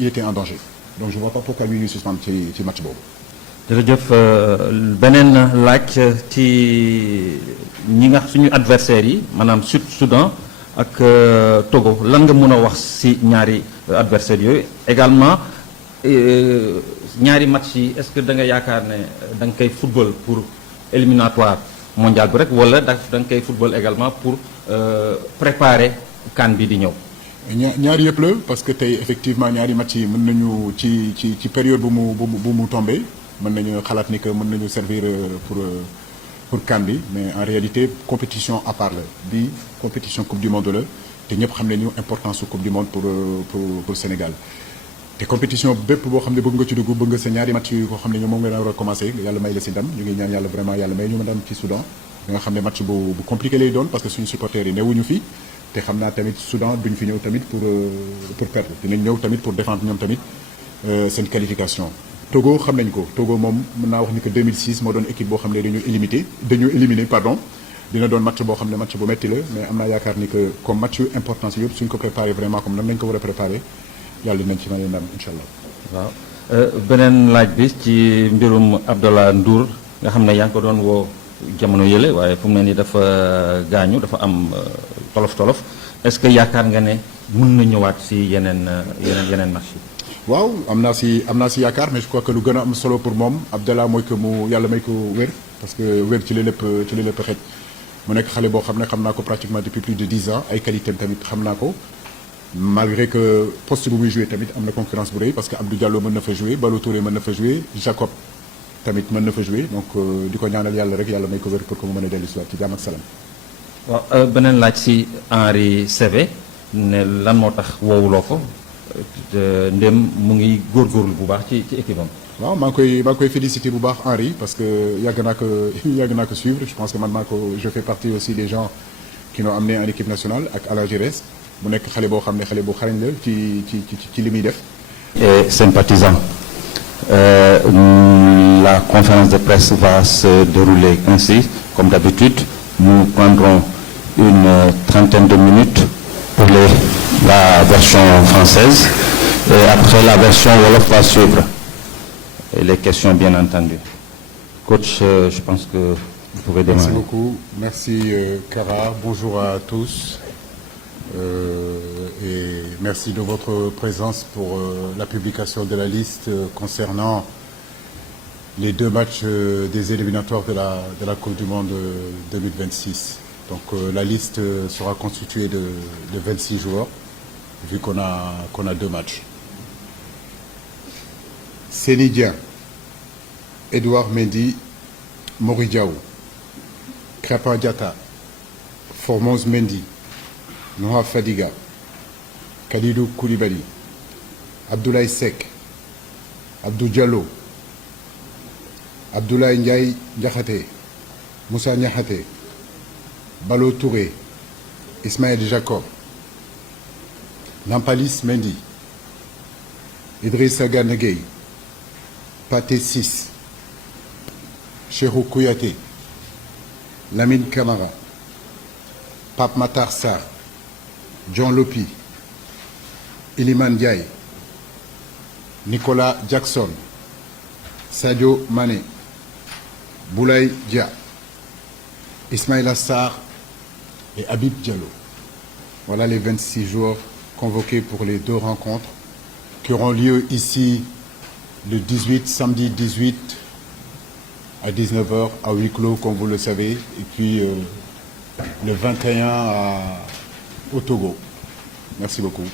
il était en danger donc je vois pas pourquoi lui ñuy suspendre ci match boobu. jërëjëf beneen laaj ci ñi nga suñu adversaires yi maanaam Soudan ak Togo lan nga mën a wax ci ñaari adversaires yooyu également ñaari match yi est-ce que da nga yaakaar ne da nga koy football pour éliminatoire mondial bi rek wala da nga koy football également pour préparer CAN bi di ñëw. ñaari yëpp la parce que tey effectivement ñaari match yi mën nañu ci période bu mu tombé mën nañu xalaat ni que mën nañu servir pour CAN bi mais en réalité compétition à part la bi compétition coupe du monde la te ñëpp xam nañu importance su coupe du monde pour Sénégal te compétition bépp boo xam ne bëgg nga ci dugg bëgg nga sa ñaari match yi ko xam ne ñoom moom nga war a commencé yàlla may la si ndam ñu ngi ñaan yàlla vraiment yàlla may ñu ndam ci Soudan da nga xam ne match bu compliqué lay doon parce que suñu supporters yi newuñu fi te xam naa tamit Soudan duñ fi ñëw tamit pour perdre dinañ ñëw tamit pour défendre ñoom tamit seen qualification. Togo xam nañ ko Togo moom mën naa wax ni que 2006 moo doon équipe boo xam ne dañu éliminé pardon dina doon match boo xam ne match bu metti la mais am naa yaakaar ni que comme match yu importance yëpp suñ ko préparé vraiment comme nan lañ ko war a préparé yàlla dinañ ci mën a ndam incha allah. waaw beneen laaj bi ci mbirum Abdallah Ndour nga xam ne yaa ngi ko doon woo jamono yële waaye fu mu ne nii dafa gaañu dafa am tolof est-ce que yaakaar nga ne mën na ñëwaat ci yeneen match yi. waaw am naa si yaakaar mais je crois que lu gën a am solo pour moom Abdallah mooy que mu yàlla may ko wér parce que wér ci la lépp xej mu nekk xale boo xam ne xam naa ko pratiquement depuis plus de 10 ans ay qualité tamit xam naa ko malgré que poste bu muy joué tamit am na concurrence bu rëy parce que Abdou Diallo mën na fa joué Ballo Touré mën na fa joué Jacob tamit mën na fa joué donc di ko ñaanal yàlla rek yàlla may ko wér pour que mu mën a dellu si waat ci jàmm ak salaam. waaw beneen laaj ci Henri Saivet ne lan moo tax woowuloo ko ndem mu ngi góorgóorlu bu baax ci équipe am. waaw maa ngi koy féliciter bu baax Henri parce que yàgg naa ko suivre je pense que man je fais partie aussi des gens qui l'ont amené en équipe nationale ak Alain Giresse mu nekk xale boo xam ne xale bu xarañ la ci li muy def. et sympathisant la conférence de presse va se dérouler ainsi comme d'habitude nous prendrons une trentaine de minutes pour la version française et après la version wolof va suivre et les questions bien entendu. Coach, je pense que vous pouvez démarrer. Merci beaucoup. Merci Kara. Bonjour à tous. Et merci de votre présence pour la publication de la liste concernant les 2 matchs des éliminatoires de la Coupe du Monde 2026. Donc la liste sera constituée de 26 joueurs, vu qu'on a 2 matchs. Seny Dieng, Edouard Mendy, Mori Diaw, Krépin Diatta, Formose Mendy, Noah Fadiga, Kalidou Koulibaly, Abdoulaye Seck, Abdou Diallo, Abdoulaye Ndiaye Diakhaté, Moussa Niakhaté, Ballo Touré, Ismaël Jacob, Nampalis Mendy, Idrissa Gana Gueye, Pathé Ciss, Cheikhou Kouyaté, Lamine Camara, Pape Matar Sarr, John Lopi, Iliman Ndiaye, Nicolas Jackson, Sadio Mané, Boulaye Dia, Ismaïla Sarr et Habib Diallo. Voilà les 26 joueurs convoqués pour les 2 rencontres qui auront lieu ici le samedi 18 à 19h à huis clos, comme vous le savez, et puis le 21 au Togo. Merci beaucoup.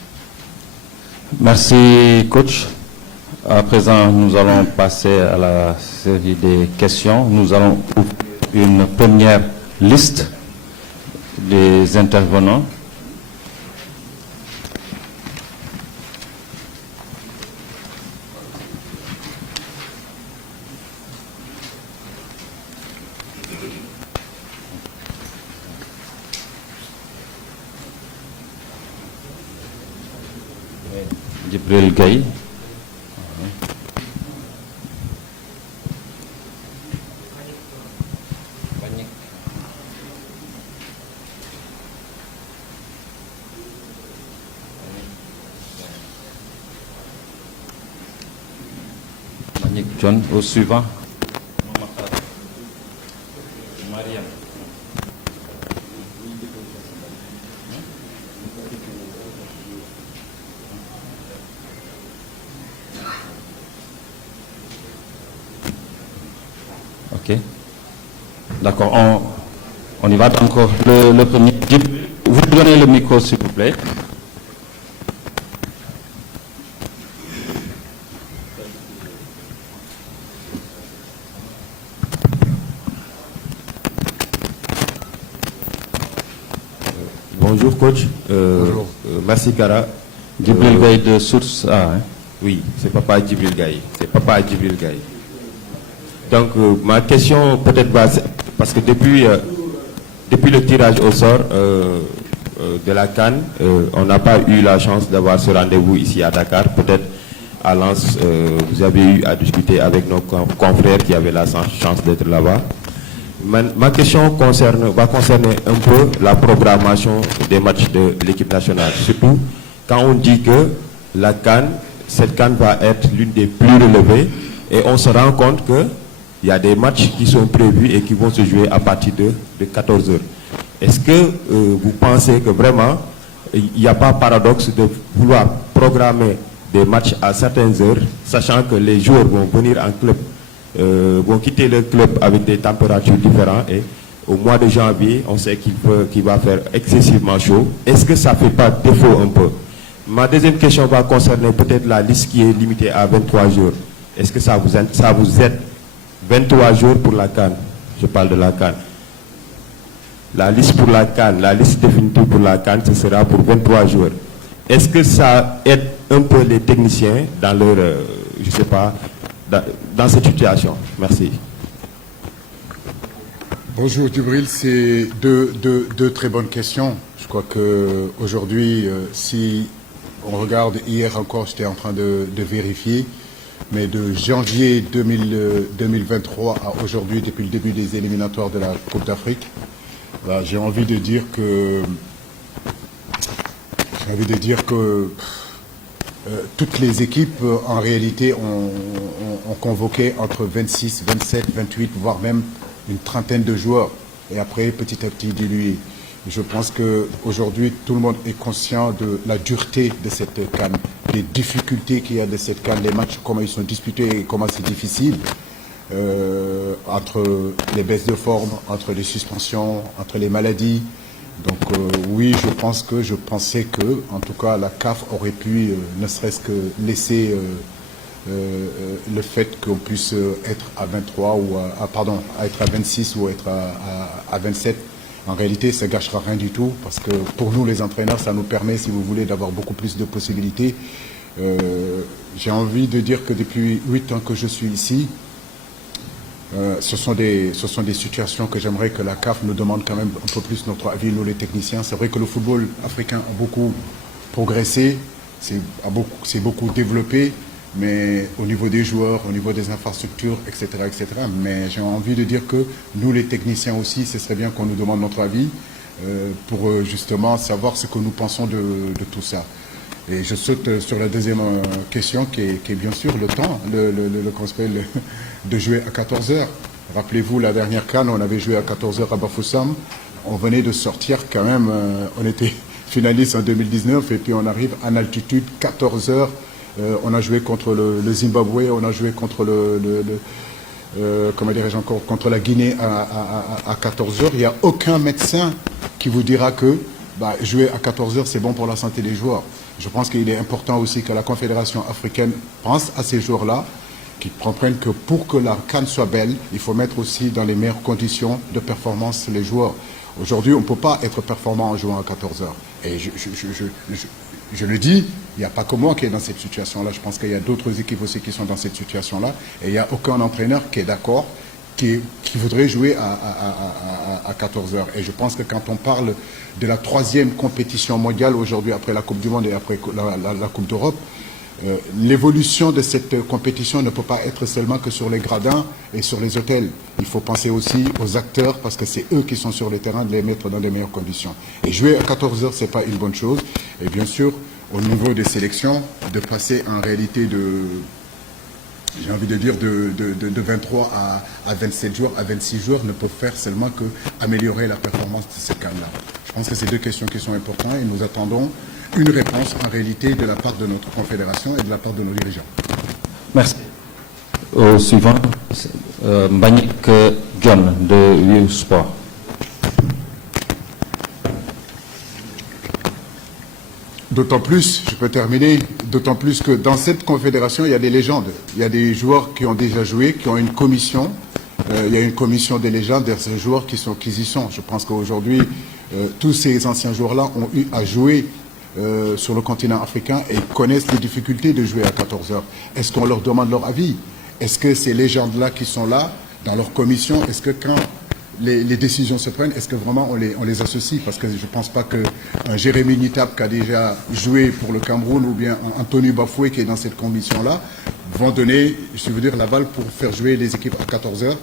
Merci, coach. À présent, nous allons passer à la série des questions. Nous allons ouvrir une première liste des intervenants. Djibril Gaye. Nick John. Au suivant. Ok. D'accord, on y va. Donc, le premier. Vous donnez le micro, s'il vous plaît. Bonjour coach. Bonjour. Merci Kara. Djibril Gaye de Source A. Hein. Oui, c'est Papa Djibril Gaye. C'est Papa Djibril Gaye. Donc ma question peut-être va, parce que depuis le tirage au sort de la CAN, on n'a pas eu la chance d'avoir ce rendez-vous ici à Dakar. Peut-être à Lens, vous avez eu à discuter avec nos confrères qui avaient la chance d'être là-bas. Ma question va concerner un peu la programmation des matchs de l'équipe nationale. Surtout quand on dit que la CAN, cette CAN va être l'une des plus relevées et on se rend compte qu'il y a des matchs qui sont prévus et qui vont se jouer à partir de 14 heures. Est-ce que vous pensez que vraiment il n'y a pas paradoxe de vouloir programmer des matchs à certaines heures, sachant que les joueurs vont venir en club, vont quitter le club avec des températures différentes et au mois de janvier, on sait qu'il va faire excessivement chaud. Est-ce que ça ne fait pas défaut un peu? Ma deuxième question va concerner peut-être la liste qui est limitée à 23 jours. Est-ce que ça vous aide 23 jours pour la CAN? Je parle de la CAN. La liste pour la CAN, la liste définitive pour la CAN, ce sera pour 23 jours. Est-ce que ça aide un peu les techniciens dans leur, je sais pas, dans cette situation? Merci. Bonjour Djibril, c'est deux très bonnes questions. Je crois qu'aujourd'hui, si on regarde, hier encore, j'étais en train de vérifier, mais de janvier 2023 à aujourd'hui, depuis le début des éliminatoires de la Coupe d'Afrique, j'ai envie de dire que toutes les équipes, en réalité, ont convoqué entre 26, 27, 28, voire même une trentaine de joueurs. Et après, petit à petit, dilué. Je pense qu'aujourd'hui, tout le monde est conscient de la dureté de cette CAN, des difficultés qu'il y a de cette CAN, les matchs, comment ils sont disputés et comment c'est difficile. Entre les baisses de forme, entre les suspensions, entre les maladies. Donc oui, je pensais que, en tout cas, la CAF aurait pu, ne serait-ce que laisser le fait qu'on puisse être à 23 ou être à 26 ou être à 27. En réalité, ça ne gâchera rien du tout parce que pour nous, les entraîneurs, ça nous permet, si vous voulez, d'avoir beaucoup plus de possibilités. J'ai envie de dire que depuis 8 ans que je suis ici, ce sont des situations que j'aimerais que la CAF nous demande quand même un peu plus notre avis, nous les techniciens. C'est vrai que le football africain a beaucoup progressé, c'est beaucoup développé, mais au niveau des joueurs, au niveau des infrastructures, etc. Mais j'ai envie de dire que nous les techniciens aussi, ce serait bien qu'on nous demande notre avis pour justement savoir ce que nous pensons de tout ça. Et je saute sur la deuxième question qui est bien sûr le temps, de jouer à 14 heures. Rappelez-vous, la dernière CAN, on avait joué à 14 heures à Bafoussam. On venait de sortir quand même, on était finaliste en 2019 et puis on arrive en altitude, 14 heures. On a joué contre le Zimbabwe, on a joué contre contre la Guinée à 14 heures. Il n'y a aucun médecin qui vous dira que jouer à 14 heures, c'est bon pour la santé des joueurs. Je pense qu'il est important aussi que la Confédération africaine pense à ces joueurs-là, qui comprennent que pour que la CAN soit belle, il faut mettre aussi dans les meilleures conditions de performance les joueurs. Aujourd'hui, on ne peut pas être performant en jouant à 14 heures. Et je le dis, il n'y a pas que moi qui est dans cette situation-là. Je pense qu'il y a d'autres équipes aussi qui sont dans cette situation-là. Et il n'y a aucun entraîneur qui est d'accord, qui voudrait jouer à 14 heures. Et je pense que quand on parle de la 3e compétition mondiale aujourd'hui, après la Coupe du Monde et après la Coupe d'Europe, l'évolution de cette compétition ne peut pas être seulement que sur les gradins et sur les hôtels. Il faut penser aussi aux acteurs parce que c'est eux qui sont sur le terrain, de les mettre dans les meilleures conditions. Et jouer à 14 heures, ce n'est pas une bonne chose. Et bien sûr, au niveau des sélections, de passer en réalité j'ai envie de dire, de 23 à 27 jours, à 26 jours, ne peuvent faire seulement que améliorer la performance de ces CAN-là. Je pense que c'est deux questions qui sont importantes et nous attendons une réponse en réalité de la part de notre confédération et de la part de nos dirigeants. Merci. Au suivant, Mbagnick John de U Sport. D'autant plus, je peux terminer, d'autant plus que dans cette confédération, il y a des légendes. Il y a des joueurs qui ont déjà joué, qui ont une commission. Il y a une commission des légendes de ces joueurs qui y sont. Je pense qu'aujourd'hui, tous ces anciens joueurs-là ont eu à jouer sur le continent africain et connaissent les difficultés de jouer à 14 heures. Est-ce qu'on leur demande leur avis? Est-ce que ces légendes-là qui sont là, dans leur commission, est-ce que quand les décisions se prennent, est-ce que vraiment on les associe? Parce que je ne pense pas qu'un Jérémy Nitap qui a déjà joué pour le Cameroun ou bien un Anthony Bafoué qui est dans cette commission-là vont donner, je veux dire, l'aval pour faire jouer les équipes à 14 heures